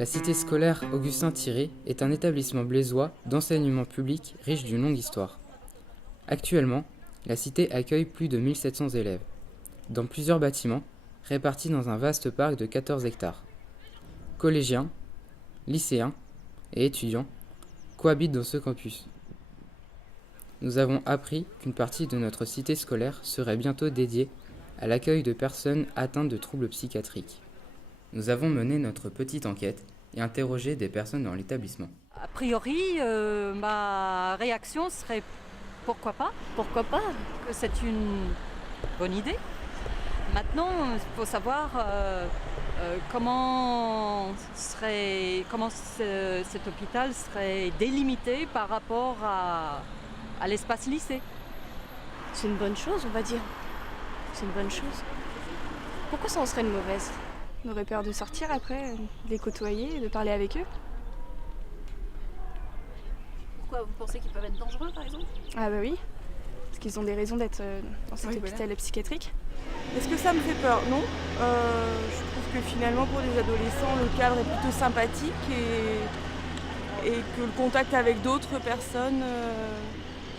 La cité scolaire Augustin-Thierry est un établissement blésois d'enseignement public riche d'une longue histoire. Actuellement, la cité accueille plus de 1700 élèves, dans plusieurs bâtiments, répartis dans un vaste parc de 14 hectares. Collégiens, lycéens et étudiants cohabitent dans ce campus. Nous avons appris qu'une partie de notre cité scolaire serait bientôt dédiée à l'accueil de personnes atteintes de troubles psychiatriques. Nous avons mené notre petite enquête et interrogé des personnes dans l'établissement. A priori, ma réaction serait pourquoi pas, que c'est une bonne idée. Maintenant, il faut savoir comment cet hôpital serait délimité par rapport à l'espace lycée. C'est une bonne chose, on va dire. C'est une bonne chose. Pourquoi ça en serait une mauvaise? On aurait peur de sortir après, de les côtoyer, de parler avec eux. Pourquoi vous pensez qu'ils peuvent être dangereux, par exemple? Ah bah oui, parce qu'ils ont des raisons d'être dans cet hôpital psychiatrique. Est-ce que ça me fait peur? Non. Je trouve que finalement pour les adolescents, le cadre est plutôt sympathique et que le contact avec d'autres personnes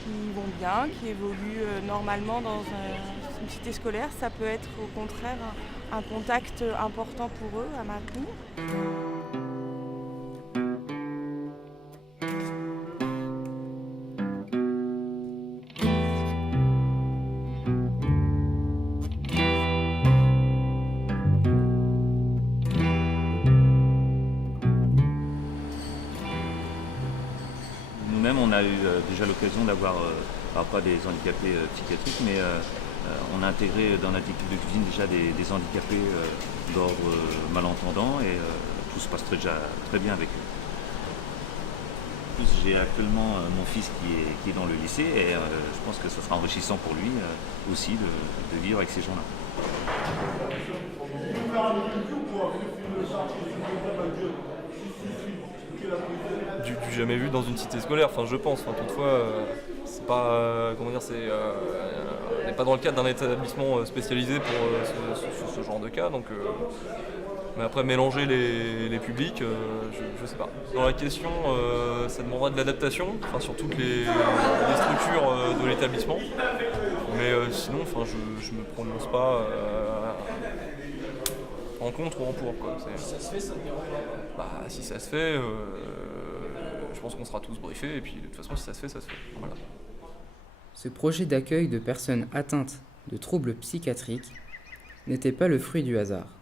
qui vont bien, qui évoluent normalement dans une cité scolaire, ça peut être au contraire un contact important pour eux à maintenir. Nous-mêmes, on a eu déjà l'occasion d'avoir, alors pas des handicapés psychiatriques, mais on a intégré dans notre équipe de cuisine déjà des handicapés d'ordre malentendant et tout se passe déjà très bien avec eux. En plus, j'ai actuellement mon fils qui est dans le lycée et je pense que ce sera enrichissant pour lui aussi de vivre avec ces gens-là. Du jamais vu dans une cité scolaire, enfin je pense. Enfin, toutefois, c'est pas comment dire, on n'est pas dans le cadre d'un établissement spécialisé pour ce genre de cas, donc. Mais après mélanger les publics, je sais pas. Dans la question, ça demandera de l'adaptation, enfin sur toutes les structures de l'établissement. Mais sinon, enfin je me prononce pas en contre ou en pour, quoi. Si ça se fait, ça ne dérange pas. Bah, si ça se fait, je pense qu'on sera tous briefés, et puis de toute façon, si ça se fait, ça se fait. Voilà. Ce projet d'accueil de personnes atteintes de troubles psychiatriques n'était pas le fruit du hasard.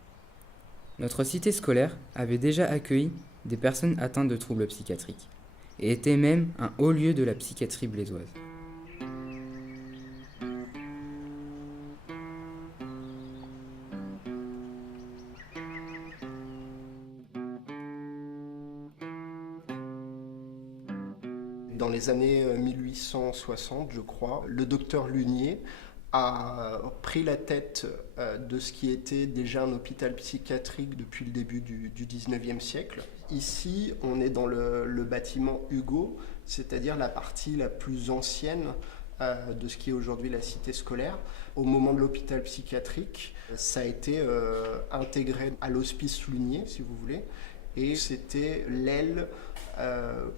Notre cité scolaire avait déjà accueilli des personnes atteintes de troubles psychiatriques et était même un haut lieu de la psychiatrie blésoise. Dans les années 1860, je crois, le docteur Lunier a pris la tête de ce qui était déjà un hôpital psychiatrique depuis le début du 19e siècle. Ici, on est dans le bâtiment Hugo, c'est-à-dire la partie la plus ancienne de ce qui est aujourd'hui la cité scolaire. Au moment de l'hôpital psychiatrique, ça a été intégré à l'hospice Lunier, si vous voulez, et c'était l'aile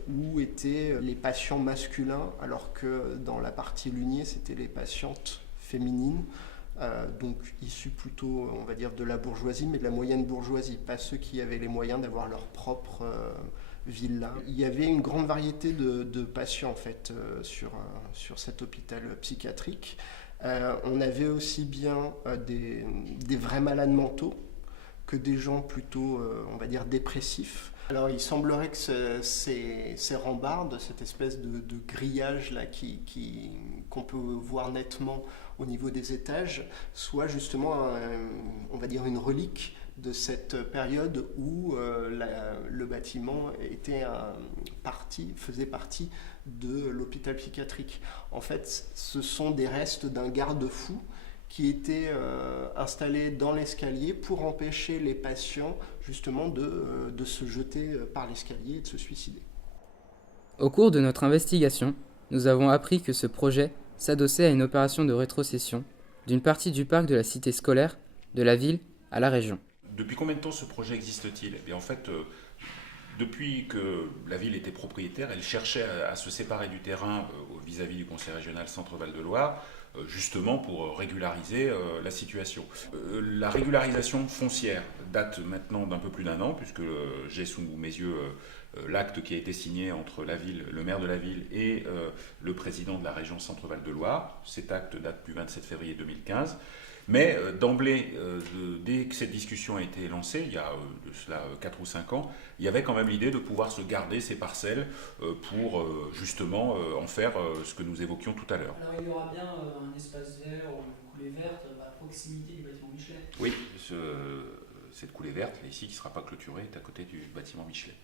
où étaient les patients masculins, alors que dans la partie Lunier, c'était les patientes féminines, donc issues plutôt, on va dire, de la bourgeoisie, mais de la moyenne bourgeoisie, pas ceux qui avaient les moyens d'avoir leur propre villa. Il y avait une grande variété de patients, en fait, sur cet hôpital psychiatrique. On avait aussi bien des vrais malades mentaux que des gens plutôt, on va dire, dépressifs. Alors il semblerait que ces rambardes, cette espèce de grillage là qu'on peut voir nettement au niveau des étages, soit justement, on va dire, une relique de cette période où le bâtiment faisait partie de l'hôpital psychiatrique. En fait, ce sont des restes d'un garde-fou qui était installé dans l'escalier pour empêcher les patients justement de se jeter par l'escalier et de se suicider. Au cours de notre investigation, nous avons appris que ce projet s'adossait à une opération de rétrocession d'une partie du parc de la cité scolaire, de la ville à la région. Depuis combien de temps ce projet existe-t-il? En fait, depuis que la ville était propriétaire, elle cherchait à se séparer du terrain vis-à-vis du conseil régional Centre-Val de Loire, justement pour régulariser la situation. La régularisation foncière date maintenant d'un peu plus d'1 an, puisque j'ai sous mes yeux l'acte qui a été signé entre la ville, le maire de la ville et le président de la région Centre-Val de Loire. Cet acte date du 27 février 2015. Mais d'emblée, dès que cette discussion a été lancée, il y a de cela 4 ou 5 ans, il y avait quand même l'idée de pouvoir se garder ces parcelles pour justement en faire ce que nous évoquions tout à l'heure. Alors il y aura bien un espace vert ou une coulée verte à proximité du bâtiment Michelet. Oui, cette coulée verte, là, ici, qui ne sera pas clôturée, est à côté du bâtiment Michelet.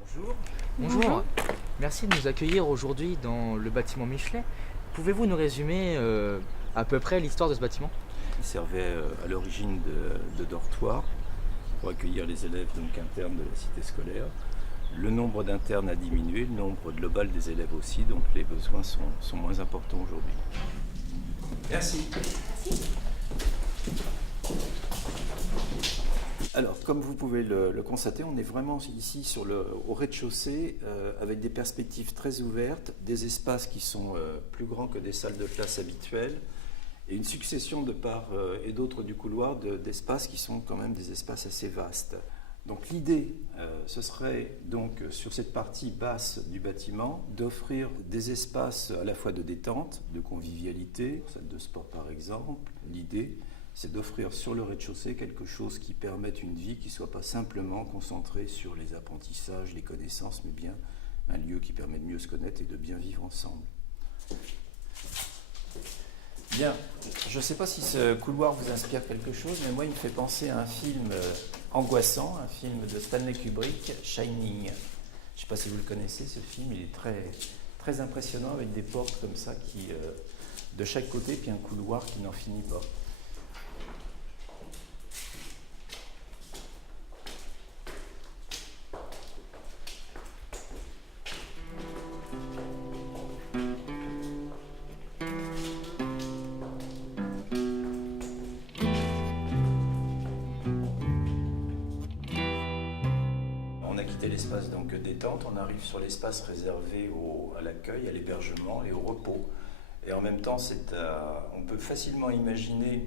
Bonjour. Bonjour. Merci de nous accueillir aujourd'hui dans le bâtiment Michelet. Pouvez-vous nous résumer à peu près l'histoire de ce bâtiment ? Il servait à l'origine de dortoir pour accueillir les élèves donc internes de la cité scolaire. Le nombre d'internes a diminué, le nombre global des élèves aussi, donc les besoins sont moins importants aujourd'hui. Merci. Merci. Alors, comme vous pouvez le constater, on est vraiment ici au rez-de-chaussée avec des perspectives très ouvertes, des espaces qui sont plus grands que des salles de classe habituelles et une succession de part et d'autre du couloir d'espaces qui sont quand même des espaces assez vastes. Donc l'idée, ce serait donc sur cette partie basse du bâtiment d'offrir des espaces à la fois de détente, de convivialité, salle de sport par exemple. L'idée, c'est d'offrir sur le rez-de-chaussée quelque chose qui permette une vie qui ne soit pas simplement concentrée sur les apprentissages, les connaissances, mais bien un lieu qui permet de mieux se connaître et de bien vivre ensemble. Bien, je ne sais pas si ce couloir vous inspire quelque chose, mais moi il me fait penser à un film angoissant, un film de Stanley Kubrick, Shining. Je ne sais pas si vous le connaissez, ce film, il est très, très impressionnant avec des portes comme ça qui, de chaque côté, puis un couloir qui n'en finit pas. L'espace donc détente, on arrive sur l'espace réservé à l'accueil, à l'hébergement et au repos. Et en même temps, on peut facilement imaginer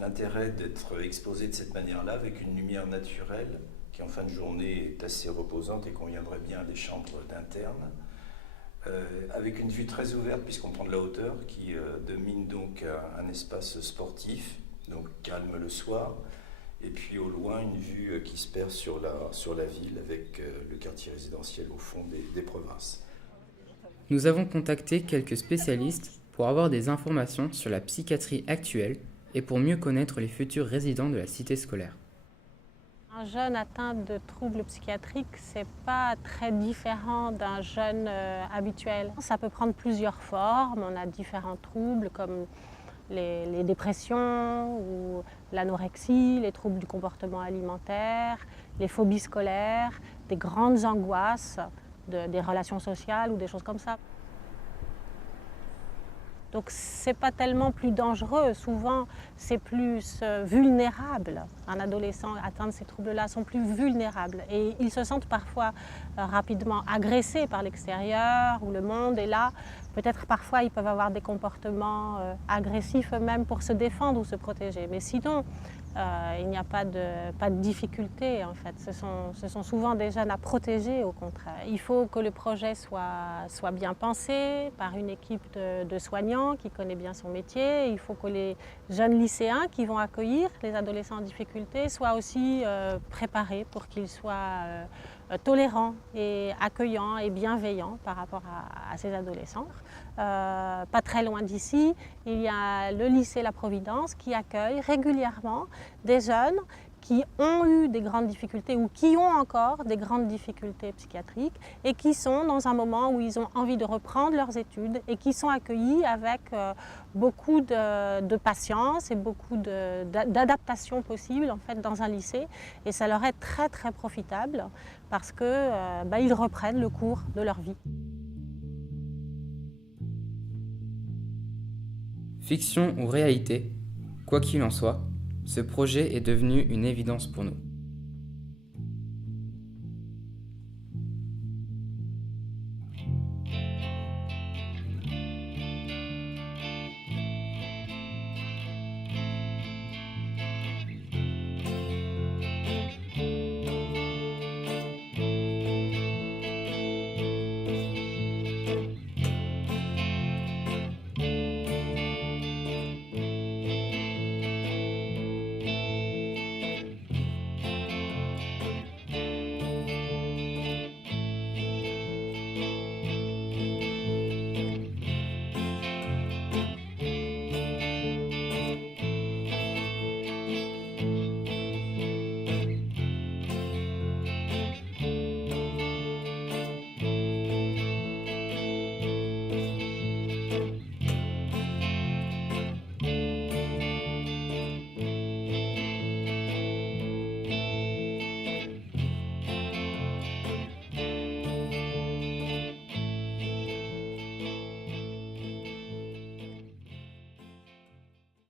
l'intérêt d'être exposé de cette manière-là, avec une lumière naturelle qui en fin de journée est assez reposante et conviendrait bien à des chambres d'internes, avec une vue très ouverte puisqu'on prend de la hauteur qui domine donc un espace sportif, donc calme le soir. Et puis au loin, une vue qui se perd sur la ville avec le quartier résidentiel au fond des provinces. Nous avons contacté quelques spécialistes pour avoir des informations sur la psychiatrie actuelle et pour mieux connaître les futurs résidents de la cité scolaire. Un jeune atteint de troubles psychiatriques, c'est pas très différent d'un jeune habituel. Ça peut prendre plusieurs formes, on a différents troubles comme les dépressions ou l'anorexie, les troubles du comportement alimentaire, les phobies scolaires, des grandes angoisses, des relations sociales ou des choses comme ça. Donc c'est pas tellement plus dangereux, souvent c'est plus vulnérable. Un adolescent atteint de ces troubles-là sont plus vulnérables et ils se sentent parfois rapidement agressés par l'extérieur ou le monde. Et là, peut-être parfois ils peuvent avoir des comportements agressifs eux-mêmes pour se défendre ou se protéger. Mais sinon, il n'y a pas de difficulté en fait. Ce sont souvent des jeunes à protéger au contraire. Il faut que le projet soit bien pensé par une équipe de soignants qui connaît bien son métier. Il faut que les jeunes lycéens qui vont accueillir les adolescents en difficulté soient aussi préparés pour qu'ils soient tolérants et accueillants et bienveillants par rapport à ces adolescents. Pas très loin d'ici, il y a le lycée La Providence qui accueille régulièrement des jeunes qui ont eu des grandes difficultés ou qui ont encore des grandes difficultés psychiatriques et qui sont dans un moment où ils ont envie de reprendre leurs études et qui sont accueillis avec beaucoup de patience et beaucoup d'adaptation possible en fait, dans un lycée. Et ça leur est très très profitable parce qu'ils reprennent le cours de leur vie. Fiction ou réalité, quoi qu'il en soit, Ce projet est devenu une évidence pour nous.